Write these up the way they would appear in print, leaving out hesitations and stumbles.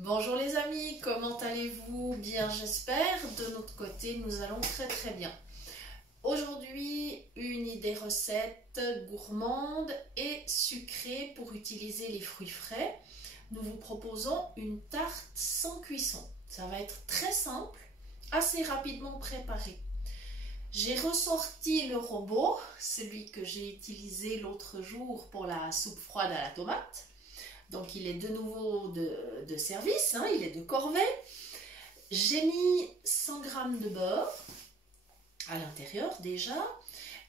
Bonjour les amis, comment allez-vous? Bien j'espère. De notre côté, nous allons très bien. Aujourd'hui, une idée recette gourmande et sucrée pour utiliser les fruits frais. Nous vous proposons une tarte sans cuisson. Ça va être très simple, assez rapidement préparé. J'ai ressorti le robot, celui que j'ai utilisé l'autre jour pour la soupe froide à la tomate. Donc il est de nouveau de service, hein, il est de corvée. J'ai mis 100 g de beurre à l'intérieur déjà.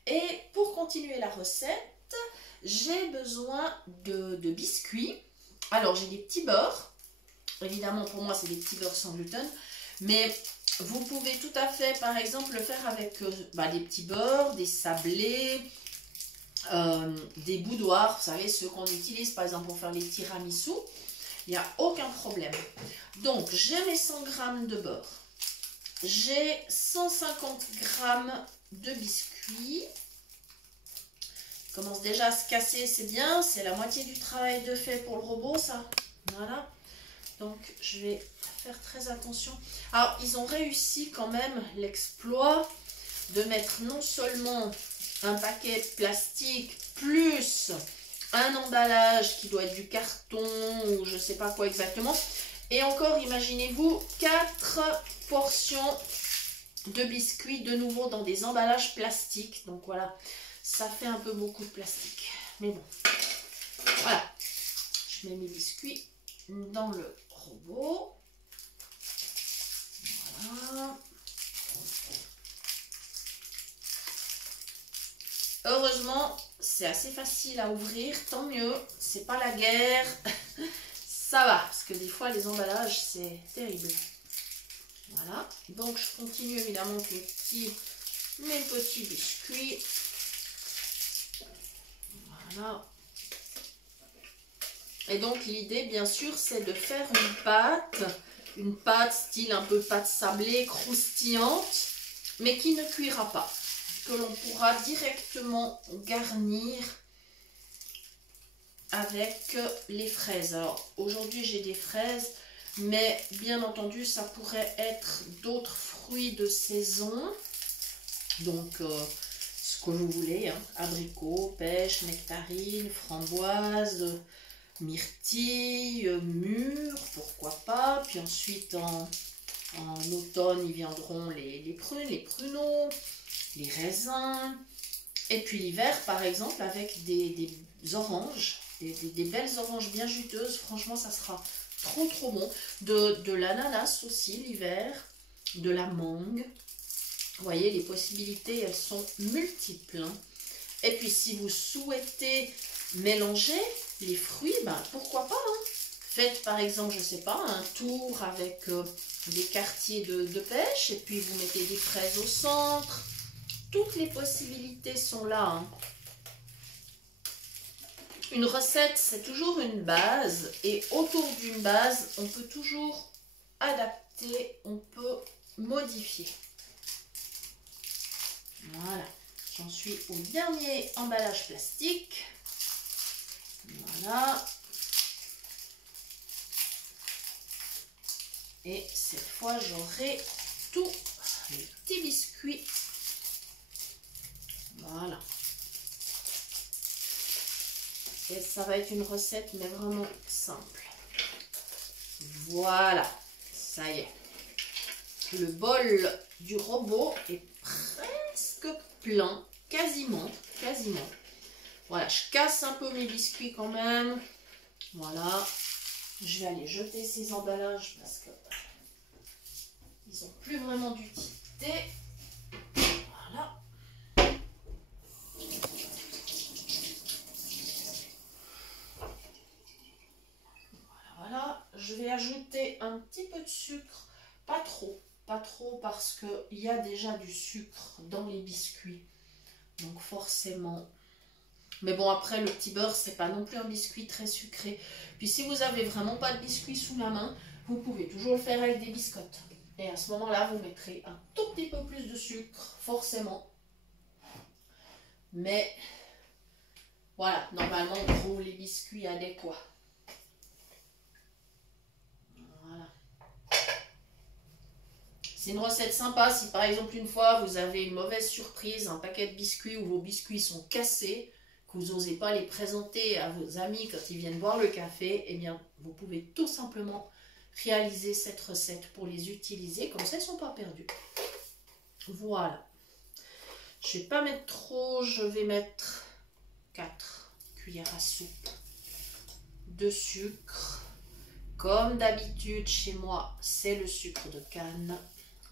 Et pour continuer la recette, j'ai besoin de biscuits. Alors j'ai des petits beurres. Évidemment pour moi c'est des petits beurres sans gluten. Mais vous pouvez tout à fait par exemple le faire avec des petits beurres, des sablés, des boudoirs, vous savez, ceux qu'on utilise par exemple pour faire les tiramisu, il n'y a aucun problème. Donc j'ai mes 100 g de beurre, j'ai 150 g de biscuits. Il commence déjà à se casser, c'est bien, c'est la moitié du travail de fait pour le robot ça. Voilà, donc je vais faire très attention. Alors ils ont réussi quand même l'exploit de mettre non seulement un paquet plastique plus un emballage qui doit être du carton ou je sais pas quoi exactement. Et encore, imaginez-vous 4 portions de biscuits de nouveau dans des emballages plastiques. Donc voilà, ça fait un peu beaucoup de plastique. Mais bon, voilà. Je mets mes biscuits dans le robot. Voilà. Heureusement, c'est assez facile à ouvrir, tant mieux, c'est pas la guerre, ça va, parce que des fois les emballages c'est terrible. Voilà, donc je continue évidemment avec mes petits biscuits. Voilà. Et donc l'idée bien sûr c'est de faire une pâte style un peu pâte sablée, croustillante, mais qui ne cuira pas, que l'on pourra directement garnir avec les fraises. Alors aujourd'hui j'ai des fraises, mais bien entendu ça pourrait être d'autres fruits de saison, donc ce que vous voulez, hein. Abricots, pêches, nectarines, framboises, myrtilles, mûres, pourquoi pas. Puis ensuite en automne ils viendront les prunes, les pruneaux, les raisins. Et puis l'hiver, par exemple, avec des oranges, des belles oranges bien juteuses. Franchement, ça sera trop bon. De l'ananas aussi l'hiver, de la mangue. Vous voyez, les possibilités, elles sont multiples. Et puis, si vous souhaitez mélanger les fruits, pourquoi pas, hein. Faites par exemple, je sais pas, un tour avec des quartiers de pêche. Et puis, vous mettez des fraises au centre. Toutes les possibilités sont là, hein. Une recette, c'est toujours une base. Et autour d'une base, on peut toujours adapter, on peut modifier. Voilà. J'en suis au dernier emballage plastique. Voilà. Et cette fois, j'aurai tous les petits biscuits. Voilà. Et ça va être une recette, mais vraiment simple. Voilà. Ça y est. Le bol du robot est presque plein. Quasiment. Voilà. Je casse un peu mes biscuits quand même. Voilà. Je vais aller jeter ces emballages parce que ils n'ont plus vraiment d'utilité. Voilà. Voilà, je vais ajouter un petit peu de sucre, pas trop parce qu'il y a déjà du sucre dans les biscuits, donc forcément. Mais bon, après le petit beurre, c'est pas non plus un biscuit très sucré. Puis si vous avez vraiment pas de biscuit sous la main, vous pouvez toujours le faire avec des biscottes. Et à ce moment-là, vous mettrez un tout petit peu plus de sucre, forcément. Mais voilà, normalement on trouve les biscuits adéquats. C'est une recette sympa si par exemple une fois vous avez une mauvaise surprise, un paquet de biscuits où vos biscuits sont cassés, que vous n'osez pas les présenter à vos amis quand ils viennent boire le café, eh bien vous pouvez tout simplement réaliser cette recette pour les utiliser, comme ça ils ne sont pas perdus. Voilà. Je ne vais pas mettre trop, je vais mettre 4 cuillères à soupe de sucre. Comme d'habitude chez moi, c'est le sucre de canne,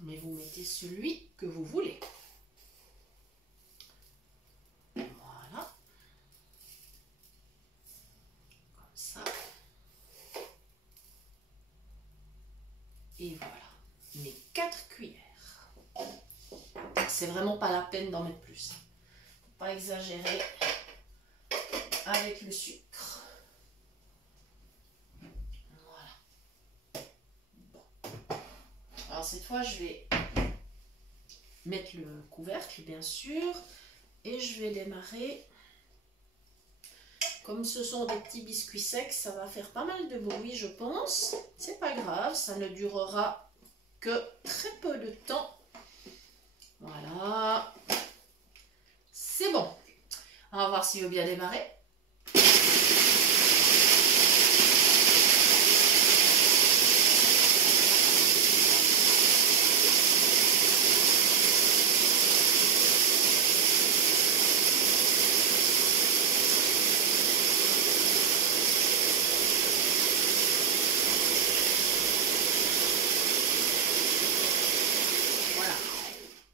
mais vous mettez celui que vous voulez. Voilà. Comme ça. Et voilà. Mes 4 cuillères. C'est vraiment pas la peine d'en mettre plus. Faut pas exagérer avec le sucre. Voilà. Bon. Alors cette fois, je vais mettre le couvercle, bien sûr, et je vais démarrer. Comme ce sont des petits biscuits secs, ça va faire pas mal de bruit, je pense. C'est pas grave, ça ne durera que très peu de temps. Voilà, c'est bon. On va voir s'il veut bien démarrer.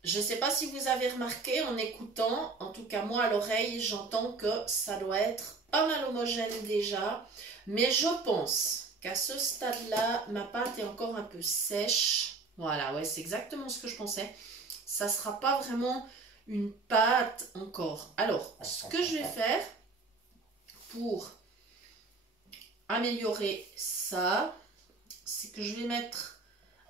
Je ne sais pas si vous avez remarqué en écoutant, en tout cas moi à l'oreille, j'entends que ça doit être pas mal homogène déjà. Mais je pense qu'à ce stade-là, ma pâte est encore un peu sèche. Voilà, ouais, c'est exactement ce que je pensais. Ça ne sera pas vraiment une pâte encore. Alors, ce que je vais faire pour améliorer ça, c'est que je vais mettre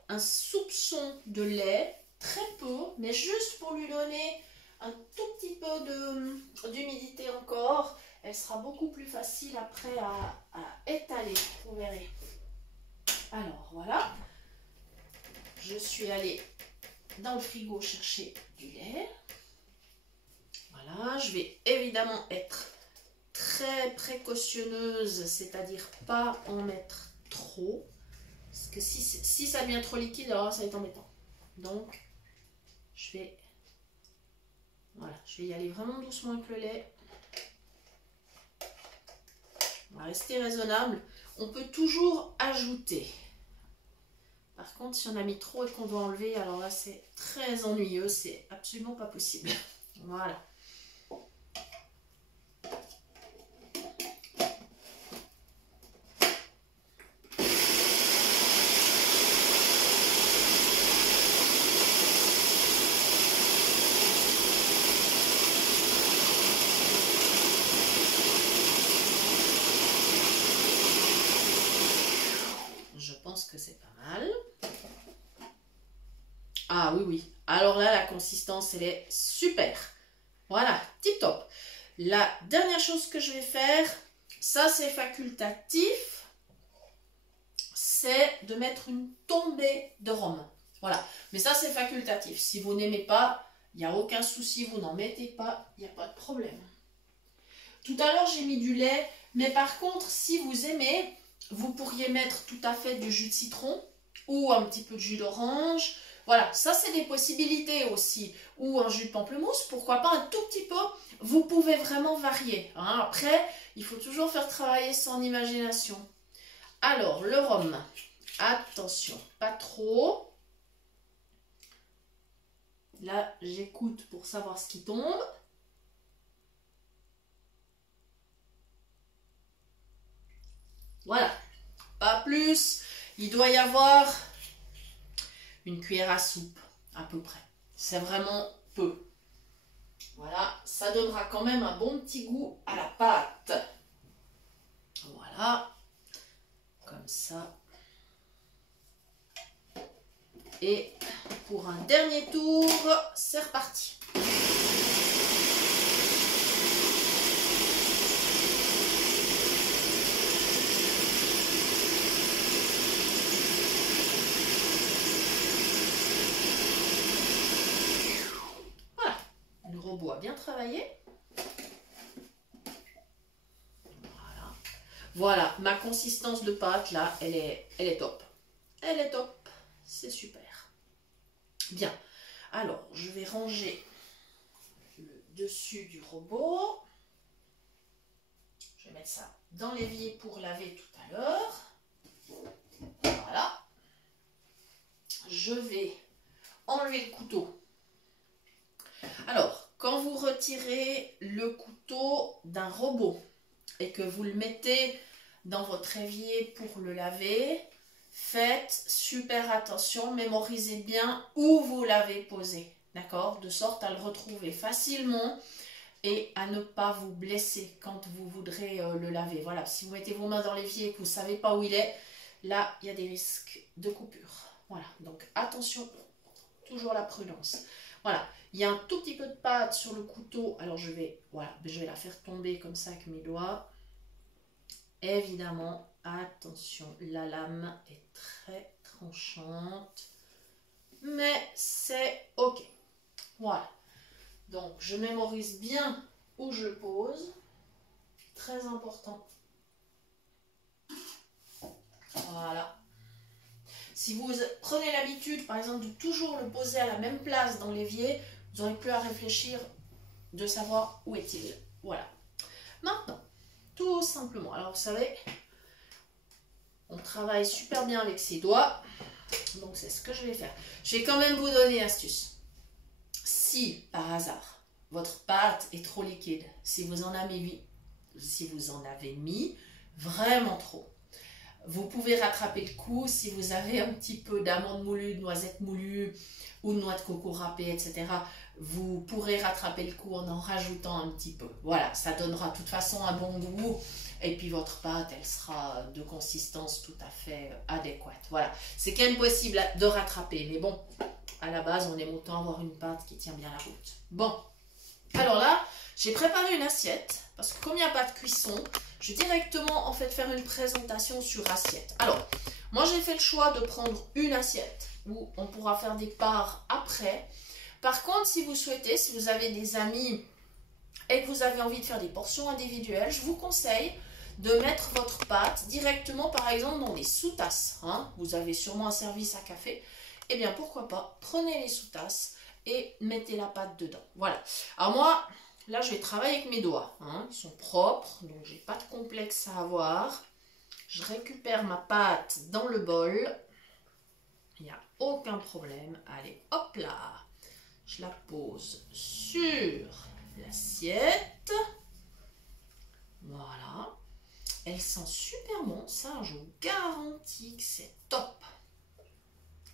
un soupçon de lait. Très peu, mais juste pour lui donner un tout petit peu d'humidité encore. Elle sera beaucoup plus facile après à étaler, vous verrez. Alors voilà, je suis allée dans le frigo chercher du lait. Voilà, je vais évidemment être très précautionneuse, c'est-à-dire pas en mettre trop. Parce que si ça devient trop liquide, alors ça va être embêtant. Donc, je vais y aller vraiment doucement avec le lait. On va rester raisonnable. On peut toujours ajouter. Par contre, si on a mis trop et qu'on doit enlever, alors là, c'est très ennuyeux. C'est absolument pas possible. Voilà. Que c'est pas mal. Ah oui, oui. Alors là, la consistance, elle est super. Voilà, tip top. La dernière chose que je vais faire, ça c'est facultatif, c'est de mettre une tombée de rhum. Voilà, mais ça c'est facultatif. Si vous n'aimez pas, il n'y a aucun souci, vous n'en mettez pas, il n'y a pas de problème. Tout à l'heure, j'ai mis du lait, mais par contre, si vous aimez, vous pourriez mettre tout à fait du jus de citron ou un petit peu de jus d'orange. Voilà, ça c'est des possibilités aussi. Ou un jus de pamplemousse, pourquoi pas un tout petit peu. Vous pouvez vraiment varier. Hein. Après, il faut toujours faire travailler son imagination. Alors, le rhum. Attention, pas trop. Là, j'écoute pour savoir ce qui tombe. Voilà, pas plus. Il doit y avoir une cuillère à soupe, à peu près. C'est vraiment peu. Voilà, ça donnera quand même un bon petit goût à la pâte. Voilà, comme ça. Et pour un dernier tour, c'est reparti. doigts bien travaillés. Voilà. Voilà, ma consistance de pâte là, elle est top. Elle est top, c'est super. Bien, alors je vais ranger le dessus du robot. Je vais mettre ça dans l'évier pour laver tout à l'heure. Voilà. Je vais enlever le couteau. Alors, quand vous retirez le couteau d'un robot et que vous le mettez dans votre évier pour le laver, faites super attention, mémorisez bien où vous l'avez posé, d'accord? De sorte à le retrouver facilement et à ne pas vous blesser quand vous voudrez le laver. Voilà, si vous mettez vos mains dans l'évier et que vous ne savez pas où il est, là, il y a des risques de coupure. Voilà, donc attention, toujours la prudence. Voilà, il y a un tout petit peu de pâte sur le couteau. Alors je vais la faire tomber comme ça avec mes doigts. Évidemment, attention, la lame est très tranchante, mais c'est ok. Voilà, donc je mémorise bien où je le pose. Très important. Voilà. Si vous prenez l'habitude, par exemple, de toujours le poser à la même place dans l'évier, vous n'aurez plus à réfléchir de savoir où est-il. Voilà. Maintenant, tout simplement, alors vous savez, on travaille super bien avec ses doigts, donc c'est ce que je vais faire. Je vais quand même vous donner une astuce. Si, par hasard, votre pâte est trop liquide, si vous en avez mis vraiment trop, vous pouvez rattraper le coup si vous avez un petit peu d'amandes moulues, de noisettes moulues ou de noix de coco râpées, etc. Vous pourrez rattraper le coup en rajoutant un petit peu. Voilà, ça donnera de toute façon un bon goût et puis votre pâte, elle sera de consistance tout à fait adéquate. Voilà, c'est quand même possible de rattraper, mais bon, à la base, on aime autant avoir une pâte qui tient bien la route. Bon, alors là, j'ai préparé une assiette parce que comme il n'y a pas de cuisson, je vais directement en fait faire une présentation sur assiette. Alors, moi j'ai fait le choix de prendre une assiette où on pourra faire des parts après. Par contre, si vous souhaitez, si vous avez des amis et que vous avez envie de faire des portions individuelles, je vous conseille de mettre votre pâte directement par exemple dans des sous-tasses. Hein. Vous avez sûrement un service à café. Eh bien, pourquoi pas, prenez les sous-tasses et mettez la pâte dedans. Voilà. Alors moi, là, je vais travailler avec mes doigts. Hein. Ils sont propres, donc j'ai pas de complexe à avoir. Je récupère ma pâte dans le bol. Il n'y a aucun problème. Allez, hop là. Je la pose sur l'assiette. Voilà. Elle sent super bon. Ça, je vous garantis que c'est top.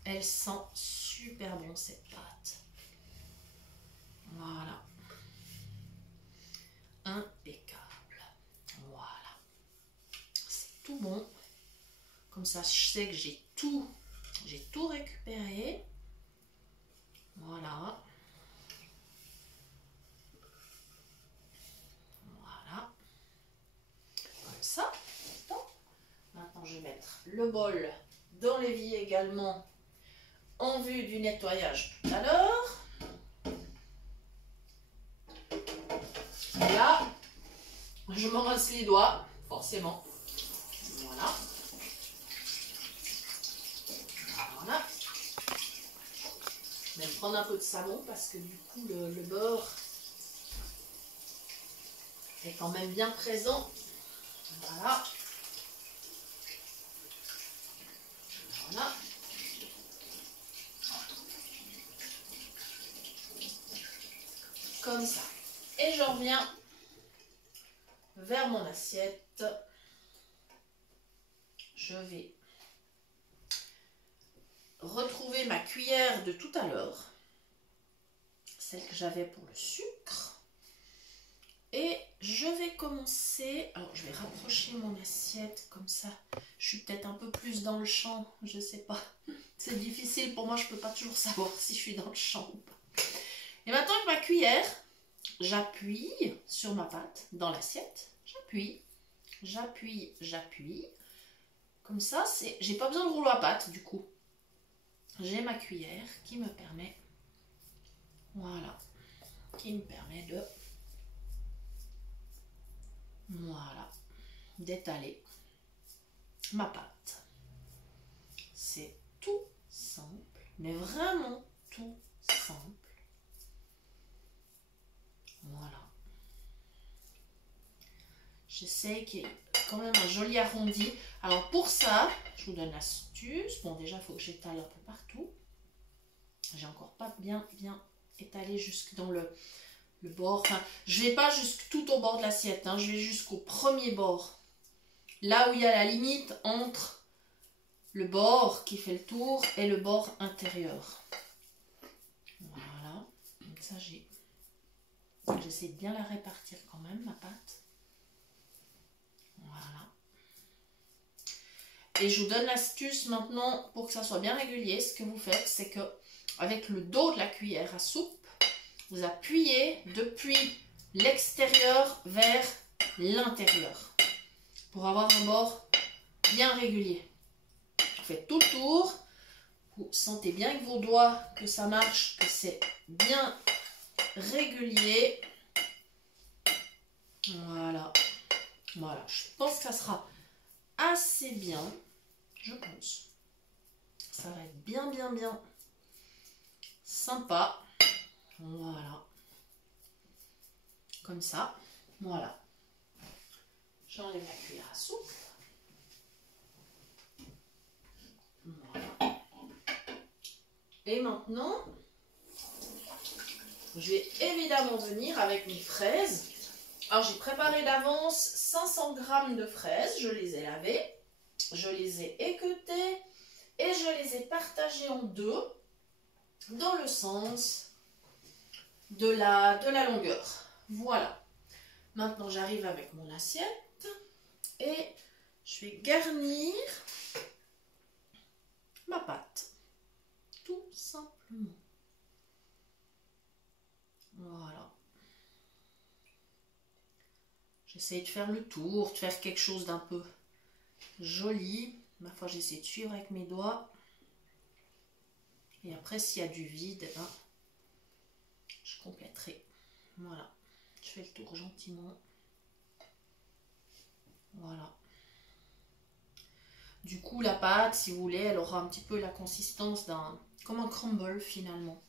Elle sent super bon cette pâte. Voilà. Impeccable. Voilà. C'est tout bon. Comme ça, je sais que j'ai tout récupéré. Voilà. Voilà. Comme ça. Maintenant, je vais mettre le bol dans l'évier également en vue du nettoyage tout à l'heure. Et là, je me rince les doigts, forcément. Voilà. Voilà. Je vais prendre un peu de savon parce que du coup, le beurre est quand même bien présent. Voilà. Voilà. Comme ça. Et je reviens vers mon assiette. Je vais retrouver ma cuillère de tout à l'heure, celle que j'avais pour le sucre. Et je vais commencer, alors je vais rapprocher mon assiette comme ça. Je suis peut-être un peu plus dans le champ, je sais pas. C'est difficile pour moi, je peux pas toujours savoir si je suis dans le champ ou pas. Et maintenant avec ma cuillère, j'appuie sur ma pâte dans l'assiette. J'appuie, j'appuie, j'appuie. Comme ça, j'ai pas besoin de rouleau à pâte du coup. J'ai ma cuillère qui me permet, voilà, qui me permet de, voilà, d'étaler ma pâte. C'est tout simple, mais vraiment tout simple. Voilà. J'essaie qu'il y ait quand même un joli arrondi. Alors pour ça, je vous donne l'astuce. Bon, déjà, il faut que j'étale un peu partout. J'ai encore pas bien étalé jusque dans le bord. Enfin, je vais pas jusque tout au bord de l'assiette. Hein. Je vais jusqu'au premier bord. Là où il y a la limite entre le bord qui fait le tour et le bord intérieur. Voilà. Donc ça, j'essaie de bien la répartir quand même, ma pâte. Voilà. Et je vous donne l'astuce maintenant pour que ça soit bien régulier. Ce que vous faites, c'est que avec le dos de la cuillère à soupe, vous appuyez depuis l'extérieur vers l'intérieur pour avoir un bord bien régulier. Vous faites tout le tour. Vous sentez bien avec vos doigts que ça marche, que c'est bien régulier. Voilà. Voilà. Je pense que ça sera assez bien. Je pense. Ça va être bien sympa. Voilà. Comme ça. Voilà. J'enlève la cuillère à soupe. Voilà. Et maintenant, je vais évidemment venir avec mes fraises. Alors j'ai préparé d'avance 500 g de fraises. Je les ai lavées. Je les ai équeutées. Et je les ai partagées en deux. Dans le sens de la longueur. Voilà. Maintenant, j'arrive avec mon assiette et je vais garnir ma pâte. Tout simplement. Voilà. J'essaie de faire le tour, de faire quelque chose d'un peu joli. Ma foi, j'essaie de suivre avec mes doigts. Et après, s'il y a du vide, hein, je compléterai. Voilà. Je fais le tour gentiment. Voilà. Du coup, la pâte, si vous voulez, elle aura un petit peu la consistance comme un crumble finalement.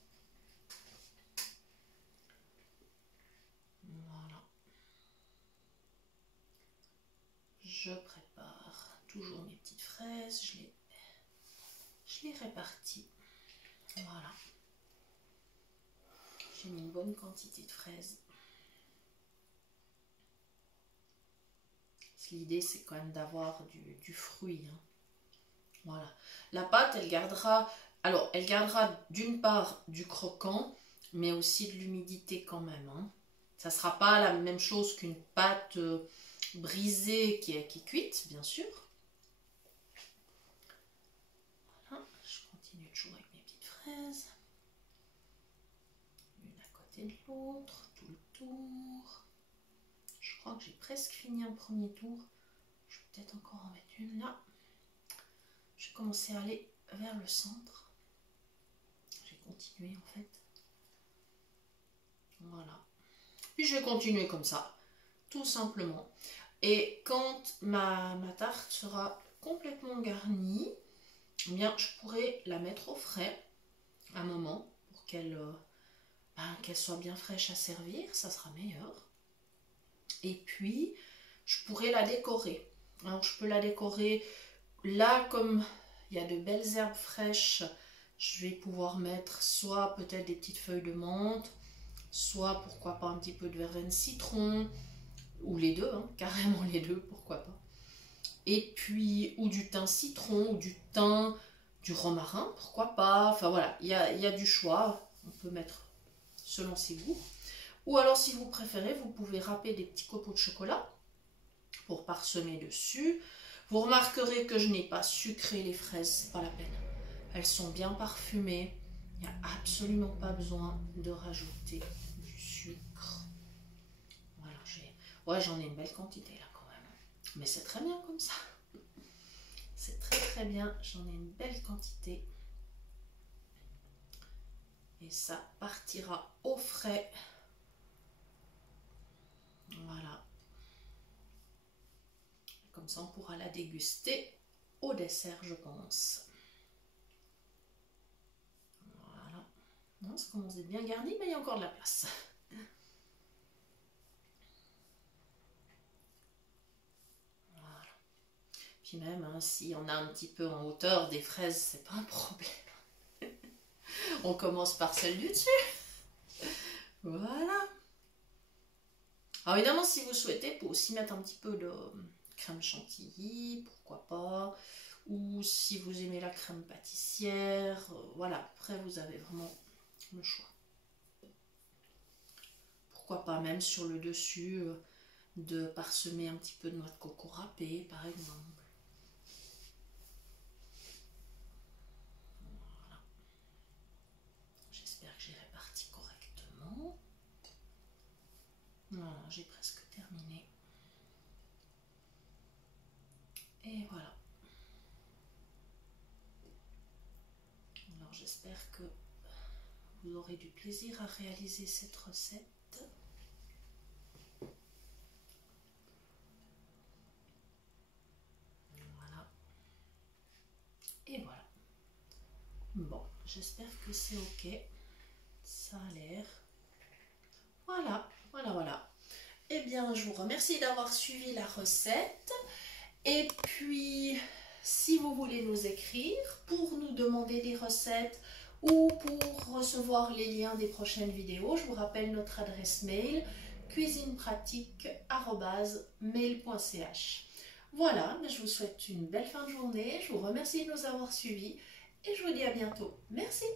Voilà. Je prépare toujours mes petites fraises. Je les répartis. Voilà. J'ai mis une bonne quantité de fraises. L'idée, c'est quand même d'avoir du fruit. Hein. Voilà. La pâte, elle gardera d'une part du croquant, mais aussi de l'humidité quand même. Hein. Ça ne sera pas la même chose qu'une pâte brisée qui est cuite, bien sûr. Voilà. Je continue toujours avec mes petites fraises. Une à côté de l'autre, tout le tour. Je crois que j'ai presque fini un premier tour. Je vais peut-être encore en mettre une là. Je vais commencer à aller vers le centre. Je vais continuer en fait. Voilà. Puis je vais continuer comme ça, tout simplement. Et quand ma tarte sera complètement garnie, eh bien, je pourrai la mettre au frais un moment pour qu'elle soit bien fraîche à servir. Ça sera meilleur. Et puis, je pourrais la décorer. Alors, je peux la décorer là, comme il y a de belles herbes fraîches, je vais pouvoir mettre soit peut-être des petites feuilles de menthe, soit pourquoi pas un petit peu de verveine citron, ou les deux, hein, carrément les deux, pourquoi pas. Et puis, ou du thym citron, ou du thym, du romarin, pourquoi pas. Enfin voilà, il y a du choix, on peut mettre selon ses goûts. Ou alors, si vous préférez, vous pouvez râper des petits copeaux de chocolat pour parsemer dessus. Vous remarquerez que je n'ai pas sucré les fraises, c'est pas la peine. Elles sont bien parfumées. Il n'y a absolument pas besoin de rajouter du sucre. Voilà, j'en ai une belle quantité là quand même. Mais c'est très bien comme ça. C'est très bien. J'en ai une belle quantité. Et ça partira au frais Voilà. Comme ça, on pourra la déguster au dessert, je pense. Voilà. Non, ça commence à être bien garni, mais il y a encore de la place. Voilà. Puis même, hein, si on a un petit peu en hauteur des fraises, c'est pas un problème. On commence par celle du dessus. Voilà. Alors évidemment, si vous souhaitez, vous pouvez aussi mettre un petit peu de crème chantilly, pourquoi pas. Ou si vous aimez la crème pâtissière, voilà. Après, vous avez vraiment le choix. Pourquoi pas même sur le dessus de parsemer un petit peu de noix de coco râpée, par exemple. Voilà. J'espère que j'ai réparti correctement. Voilà, j'ai presque terminé. Et voilà. Alors j'espère que vous aurez du plaisir à réaliser cette recette. Voilà. Et voilà. Bon, j'espère que c'est ok. Ça a l'air. Voilà, voilà, voilà. Eh bien, je vous remercie d'avoir suivi la recette. Et puis, si vous voulez nous écrire pour nous demander des recettes ou pour recevoir les liens des prochaines vidéos, je vous rappelle notre adresse mail cuisinepratique@mail.ch. Voilà, je vous souhaite une belle fin de journée, je vous remercie de nous avoir suivis et je vous dis à bientôt. Merci.